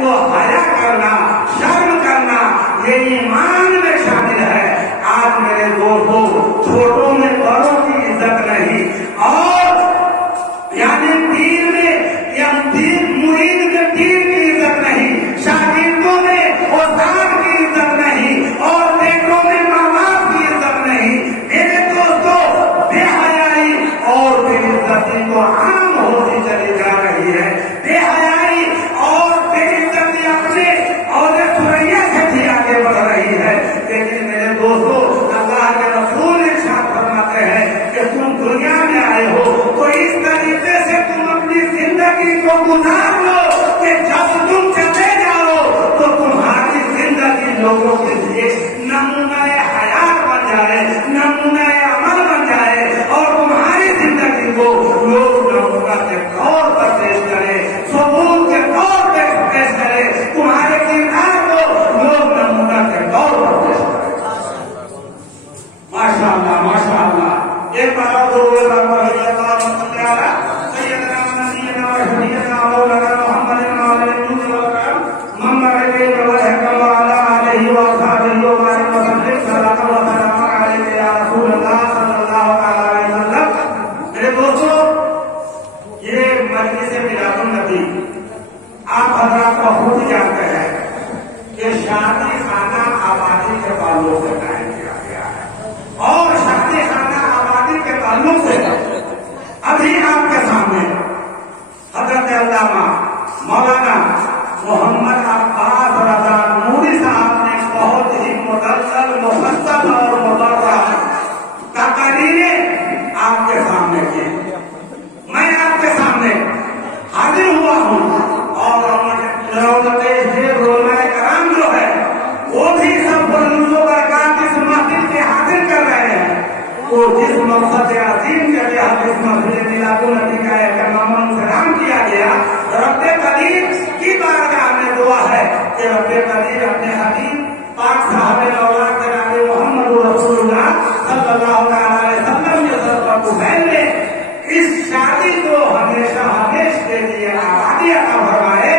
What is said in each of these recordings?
وہ حیا کرنا، شرم کرنا، یہ ایمان میں شامل ہے۔ آج میرے دوستوں، چھوٹوں میں بڑوں کی عزت نہیں، اور یعنی دین میں یا مرید میں دین کی عزت نہیں، شاگردوں میں استاد کی عزت نہیں، اور بیٹوں میں ماں باپ کی عزت نہیں۔ میرے دوستوں، بے حیائی اور بے عزتی کو عام ہوتی چلی جا رہی ہے۔ بے حیائی اور بے عزتی اپنے اور سریا سے بھی آگے بڑھ رہی ہے۔ لیکن میرے دوستوں، اللہ کے رسول ارشاد فرماتے ہیں کہ تم دنیا میں آئے ہو تو اس طریقے سے تم اپنی زندگی کو گزار لو کہ جب تم چلے جاؤ تو تمہاری زندگی لوگوں کے لیے نمونہ حیات بن جائے، نمونہ عمل بن جائے، اور تمہاری زندگی کو لوگ نمونہ کے طور پر پیش کرے، ثبوت کے طور پر پیش کرے، تمہارے کردار کو لوگ نمونہ کے طور پر پیش کرے۔ ماشاء اللہ، ماشاء اللہ۔ ایک بار اور آپ حضرات کو خود جانتے ہیں کہ شادی خانہ آبادی کے تعلق سے قائم کیا گیا ہے، اور شادی خانہ آبادی کے تعلق سے ابھی آپ کے سامنے حضرت علامہ مولانا محمد عباس رضا نوری صاحب نے بہت ہی مدلل، مفصل اور مبرر تقریریں آپ کے سامنے کی۔ میں آپ کے سامنے حاضر ہوا ہوں، اور علماء کرام جو ہے وہ بھی سب برکات اس محفل کے حاضر کر رہے ہیں۔ وہ جس مقصد عظیم کے تحت اس محفل میلاد النبی کا اہتمام و انتظام کیا گیا، رب قدیر کی بارگاہ میں دعا ہے کہ رب قدیر اپنے حبیب پاک صاحب اولاد جناب محمد رسول اللہ صلی اللہ علیہ وسلم کے سر پر پھیلنے اس شادی کو ہمیشہ ہمیشہ کے لیے آبادی عطا فرمائے،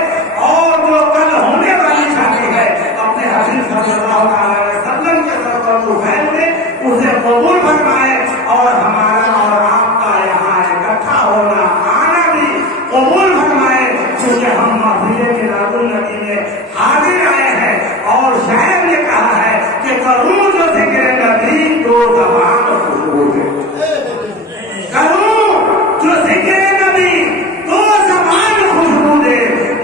اور جو کل ہونے والی شادی ہے اپنے حبیب صلی اللہ علیہ وسلم کے سر پر پھیلنے اسے قبول فرمائے، اور ہمارا اور آپ کا یہاں اکٹھا ہونا آنا بھی قبول فرمائے، کیونکہ ہم محفل میلاد النبی میں حاضر آئے ہیں، اور شاعر نے کہا ہے کہ کروں جو ذکر نبی تو زبان خوشبو دے، کروں جو ذکر نبی تو زبان خوشبو دے،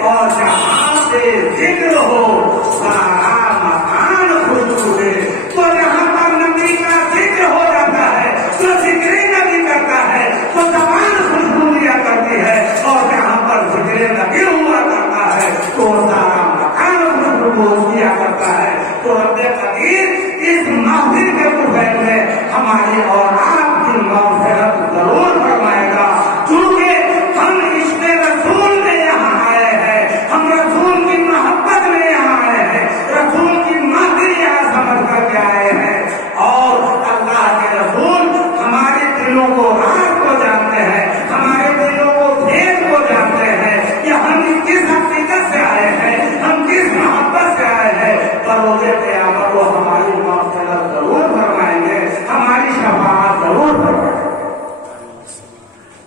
اور جہاں سے ذکر ہو سارا مکان خوشبو دے۔ تو جہاں پر نبی کا ذکر ہو جاتا ہے، جو ذکر نبی کرتا ہے تو زبان خوشبو دیا کرتی ہے، اور جہاں پر ذکر نبی ہوا کرتا ہے تو سارا مکان خوشبو دیا کرتا ہے۔ تو رب قدیر اس محفل کے پھیل میں ہماری اور آپ کی مغفرت ضرور فرمائے گا، کیونکہ ہم عشق رسول میں یہاں آئے ہیں، ہم رسول کی محبت میں یہاں آئے ہیں، رسول کی محفل یہاں سمجھ کر کے آئے ہیں، اور اللہ کے رسول ہمارے دلوں کو راز کو جانتے ہیں، ہمارے دلوں کو بھید کو جانتے ہیں کہ ہم کس حقیقت سے آئے ہیں، ہم کس محبت سے آئے ہیں۔ روز قیامت وہ ہماری مغفرت ضرور فرمائیں گے، ہماری شفاعت ضرور فرمائیں گے۔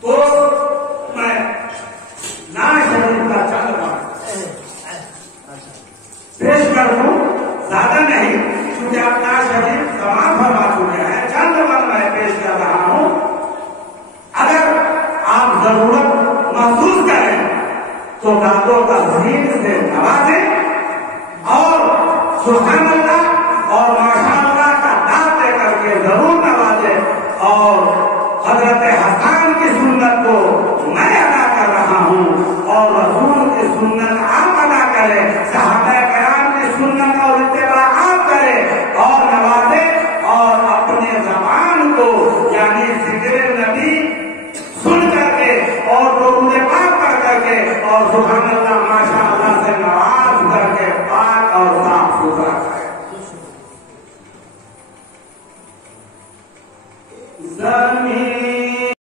تو میں نعت شریف کا چند پیش کر دوں، زیادہ نہیں، کیونکہ آپ نعت شریف تمام فرما چکے ہیں، چند میں پیش کر رہا ہوں۔ اگر آپ ضرورت محسوس کریں تو دانتوں کا ذہن سے نوازیں، اور سبحان اللہ اور ماشاء اللہ کا نام دے کر کے ضرور نوازے، اور حضرت حسان کی سنت کو میں ادا کر رہا ہوں، اور رسول کی سنت آپ ادا کریں، صحابہ کرام کی سنت اور اتباع آپ کریں، اور نوازے، اور اپنے زبان کو یعنی ذکر نبی سن کر کے اور درود پاک پڑھ کر کے اور سبحان